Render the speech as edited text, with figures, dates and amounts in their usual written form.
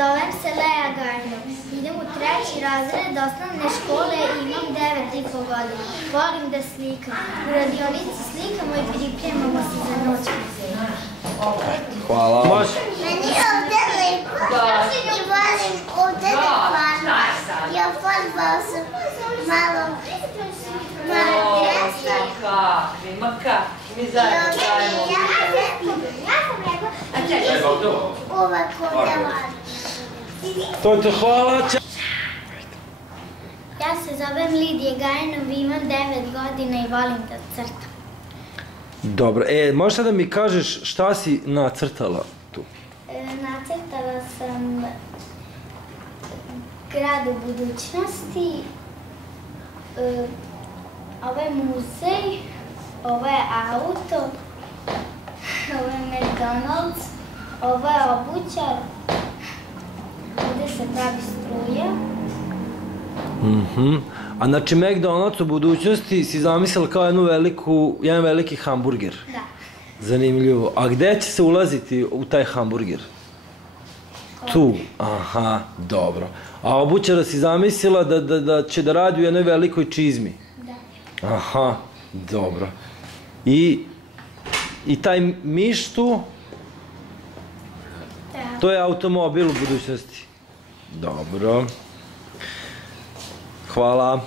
Zovem se Lea Gajnov. Idem u 3. razred osnovne škole i imam 9,5 godina. Volim da slikam. U radionici slikamo i pripremamo se za noć muzeja. Hvala. Meni je ovdje lepo i volim ovdje da plavam. Ja fotbal sam malo mjesta. Ma kakvi, mi zajedno dajemo. Ja sam rekla, Uvek ovdje valim. To je to, hvala. ja se zovem Lidija Gajnov i imam 9 godina i volim da crtam. Dobro, možeš sad da mi kažeš šta si nacrtala tu? Nacrtala sam grad u budućnosti, ovo je muzej, ovo je auto, ovo je McDonald's, ovo je obućar, ovdje se pravi struja. A znači McDonald's u budućnosti si zamislila kao jedan veliki hamburger? Da. Zanimljivo. A gde će se ulaziti u taj hamburger? Tu. Aha, dobro. A obućara si zamislila da će da radi u jednoj velikoj čizmi? Da. Aha, dobro. I taj miš tu? Da. To je automobil u budućnosti. Dobro. Hvala.